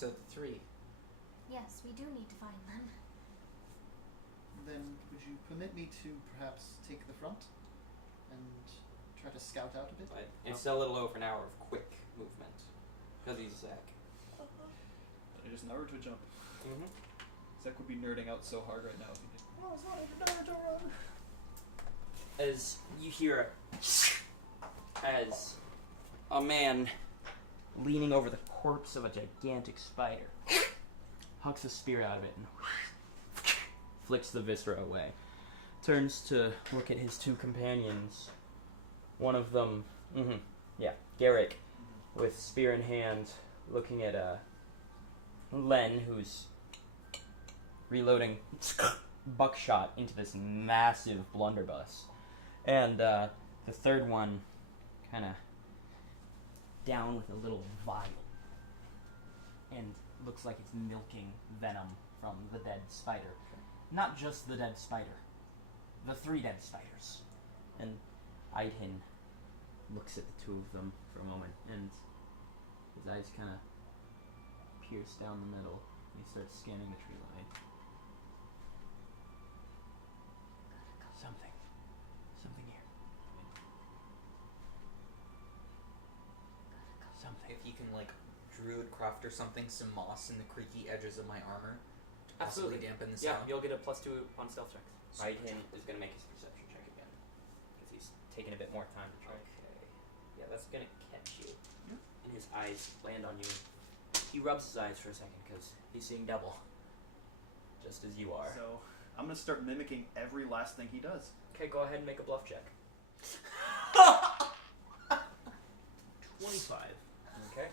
So the 3. Yes, we do need to find them. Then would you permit me to perhaps take the front and try to scout out a bit? But it's still a little over an hour of quick movement because he's Zach. It is an hour to jump. Mm-hmm. Zach would be nerding out so hard right now if he did. Oh, it's not even to run. As you hear as a man leaning over the corpse of a gigantic spider hucks a spear out of it and flicks the viscera away. Turns to look at his two companions. One of them, Garrick, with spear in hand, looking at Len, who's reloading buckshot into this massive blunderbuss. And the third one, kind of down with a little vial. And looks like it's milking venom from the dead spider. Not just the dead spider. The 3 dead spiders. And Aiden looks at the 2 of them for a moment, and his eyes kind of pierce down the middle. He starts scanning the tree line. Something here. Something. If you can, like, Druidcraft or something, some moss in the creaky edges of my armor to possibly dampen the sound. Yeah, you'll get a +2 on stealth check. Aiden is going to make his perception check again, because he's taking a bit more time to try. Okay. Yeah, that's going to catch you. And his eyes land on you. He rubs his eyes for a second, because he's seeing double. Just as you are. So, I'm going to start mimicking every last thing he does. Okay, go ahead and make a bluff check. 25. Okay.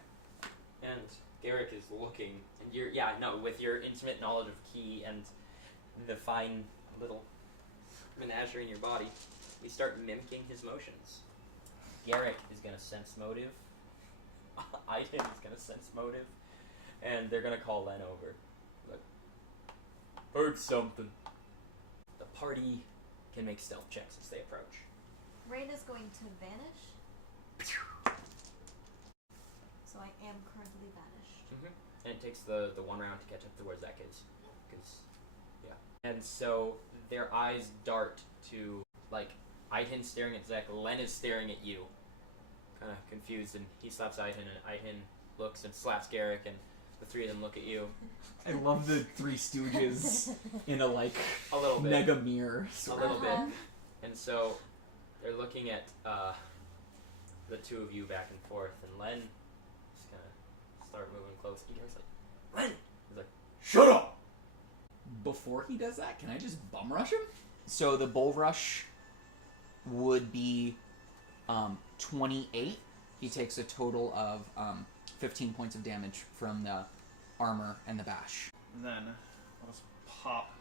And Garrick is looking, and with your intimate knowledge of Key and the fine little menagerie in your body, we start mimicking his motions. Garrick is going to sense motive. Aiden is going to sense motive. And they're going to call Len over. Like, heard something. The party can make stealth checks as they approach. Rain is going to vanish. So I am currently vanished. Mm-hmm. And it takes the 1 round to catch up to where Zach is. And so their eyes dart to, like, Aiden staring at Zach, Len is staring at you. Kind of confused, and he slaps Aiden, and Aiden looks and slaps Garrick, and the 3 of them look at you. I love the 3 Stooges in a, like, A little bit. mega mirror. A little bit. And so they're looking at the 2 of you back and forth, and Len is going to start moving close. And Garrick's like, Len! He's like, Shut up! Before he does that, can I just bum rush him? So the bull rush would be 28. He takes a total of 15 points of damage from the armor and the bash. Then I'll just pop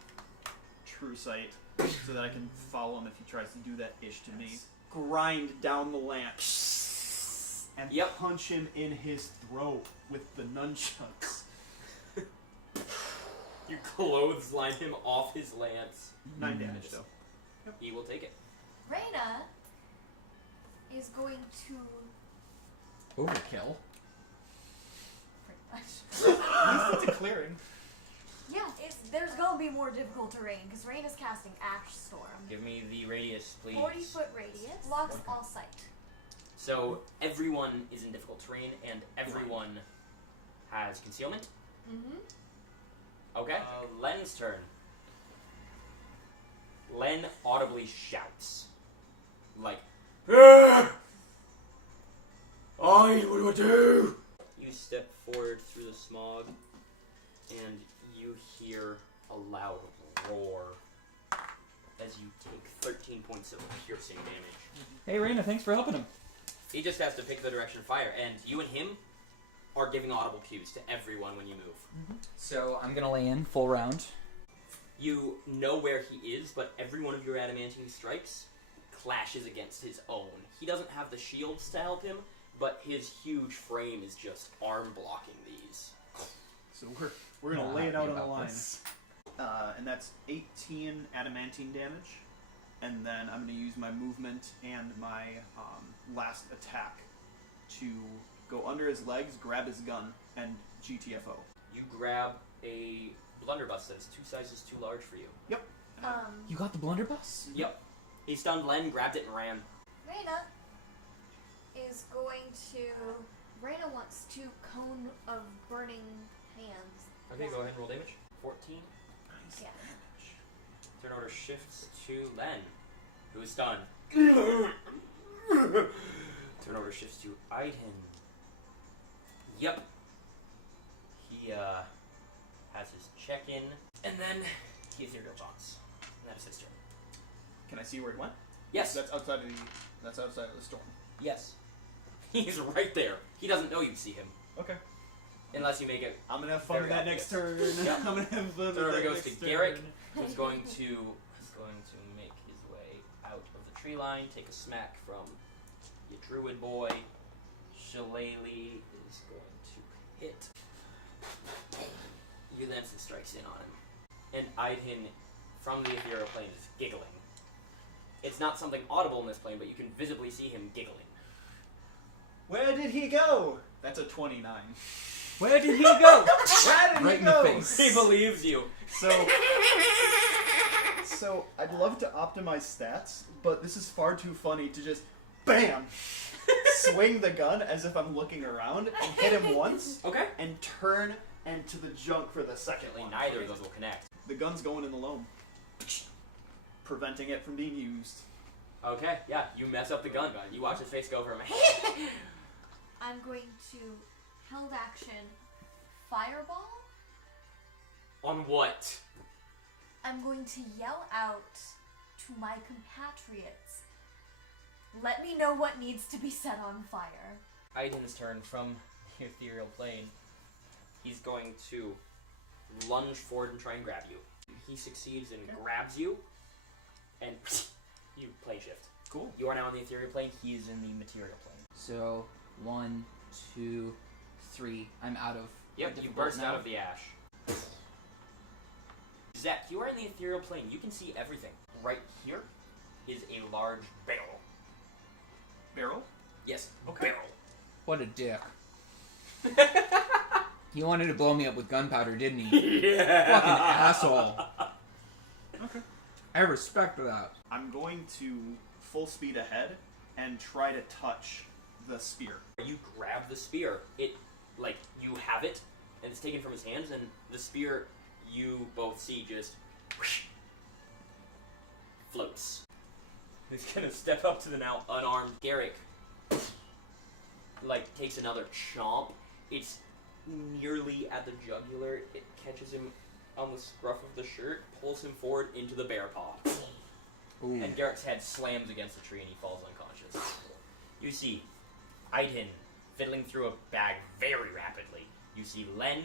True Sight so that I can follow him if he tries to do that ish to me. Grind down the lance and punch him in his throat with the nunchucks. you clothesline him off his lance. 9 damage though. He will take it. Reyna is going to Overkill. pretty much. He's declaring. Yeah, there's gonna be more difficult terrain because Rain is casting Ash Storm. Give me the radius, please. 40-foot radius. Blocks all sight. So everyone is in difficult terrain, and everyone has concealment. Mm-hmm. Okay. Len's turn. Len audibly shouts, like, "Ah! What do I do?" You step forward through the smog, and you hear a loud roar as you take 13 points of piercing damage. Hey, Raina, thanks for helping him. He just has to pick the direction of fire, and you and him are giving audible cues to everyone when you move. Mm-hmm. So I'm gonna lay in full round. You know where he is, but every one of your adamantine strikes clashes against his own. He doesn't have the shields to help him, but his huge frame is just arm blocking these. So we're gonna lay it out on the line. And that's 18 adamantine damage. And then I'm gonna use my movement and my last attack to go under his legs, grab his gun, and GTFO. You grab a blunderbuss that is 2 sizes too large for you. You got the blunderbuss? Yep. He stunned Len, grabbed it, and ran. Reyna is going to. Reyna wants 2 cone of burning hands. Okay, go ahead and roll damage. 14. Nice Yeah. damage. Turn order shifts to Len, who is stunned. Turn order shifts to Aiden. Yep. He has his check-in, and then he ethereal bonds. And that is his turn. Can I see where it went? Yes. That's outside of the storm. Yes. He's right there. He doesn't know you see him. Okay. Unless you make it. I'm gonna have fun with Very that next turn. Yep. I'm gonna have fun with Turn order that goes to next Garrick, turn. who's going to make his way out of the tree line, take a smack from your druid boy. Shillelagh is going to hit. You then strikes in on him. And Aiden, from the ethereal plane, is giggling. It's not something audible in this plane, but you can visibly see him giggling. Where did he go? That's a 29. Where did he go? Where did Right he in the go? face. He believes you. So I'd love to optimize stats, but this is far too funny to just BAM! Swing the gun as if I'm looking around and hit him once Okay. and turn into the junk for the second one. Neither of those will connect. The gun's going in the loam. Preventing it from being used. Okay, yeah, you mess up the gun. You watch his face go over him. I'm going to held action fireball. On what? I'm going to yell out to my compatriots. Let me know what needs to be set on fire. Aiden's turn from the ethereal plane. He's going to lunge forward and try and grab you. He succeeds and grabs you, and you plane shift. Cool. You are now in the ethereal plane. He is in the material plane. So 1, 2, 3. I'm out of. Yep, you difficult burst now. out of the ash. Zach, you are in the ethereal plane. You can see everything. Right here is a large barrel. Barrel? Yes, Okay. barrel. What a dick. He wanted to blow me up with gunpowder, didn't he? Yeah. Fucking asshole. Okay. I respect that. I'm going to full speed ahead and try to touch the spear. You grab the spear. It, like, you have it, and it's taken from his hands, and the spear, you both see just floats. He's gonna step up to the now unarmed Garrick. Like, takes another chomp. It's nearly at the jugular. It catches him on the scruff of the shirt, pulls him forward into the bear paw. Ooh. And Garrick's head slams against the tree and he falls unconscious. You see Aiden fiddling through a bag very rapidly. You see Len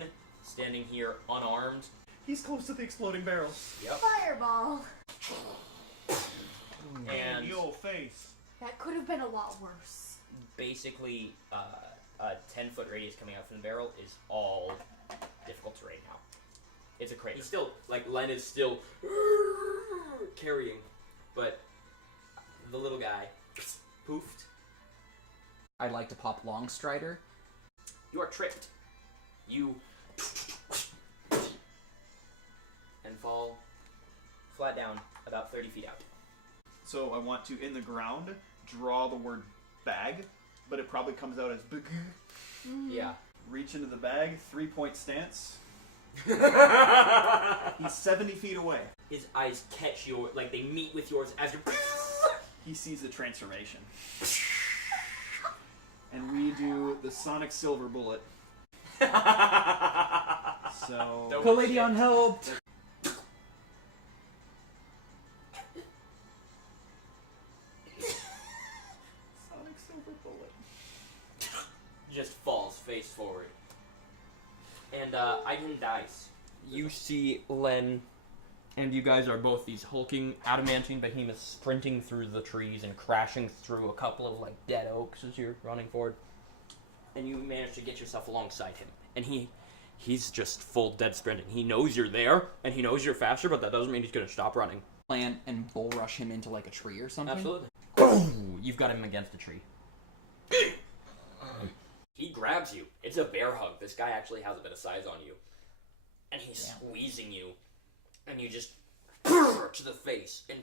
standing here unarmed. He's close to the exploding barrel. Yep. Fireball. And In your face. That could have been a lot worse. basically a 10-foot radius coming out from the barrel is all difficult terrain now. It's a crater. He's still, like, Len is still carrying, but the little guy poofed. I'd like to pop Long Strider. You are tripped. You and fall flat down about 30 feet out. So I want to, in the ground, draw the word bag, but it probably comes out as big. Yeah. Reach into the bag, 3-point stance. He's 70 feet away. His eyes catch your, like they meet with yours as you're. He sees the transformation. And we do the Sonic Silver Bullet. So... Don't- Palladion help! Sonic Silver Bullet. Just falls face forward. And Aiden dies. You see Len, and you guys are both these hulking adamantine behemoths sprinting through the trees and crashing through a couple of like dead oaks as you're running forward. And you manage to get yourself alongside him. And he's just full dead sprinting. He knows you're there, and he knows you're faster, but that doesn't mean he's gonna stop running. Plan and bull rush him into like a tree or something. Absolutely. You've got him against a tree. He grabs you. It's a bear hug. This guy actually has a bit of size on you. and he's Damn. squeezing you, and you just to the face and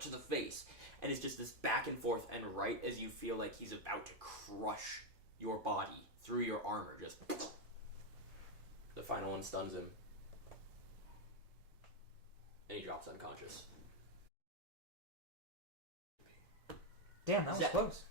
to the face, and it's just this back and forth. And right as you feel like he's about to crush your body through your armor, just the final one stuns him, and he drops unconscious. Damn, that was Zach. close.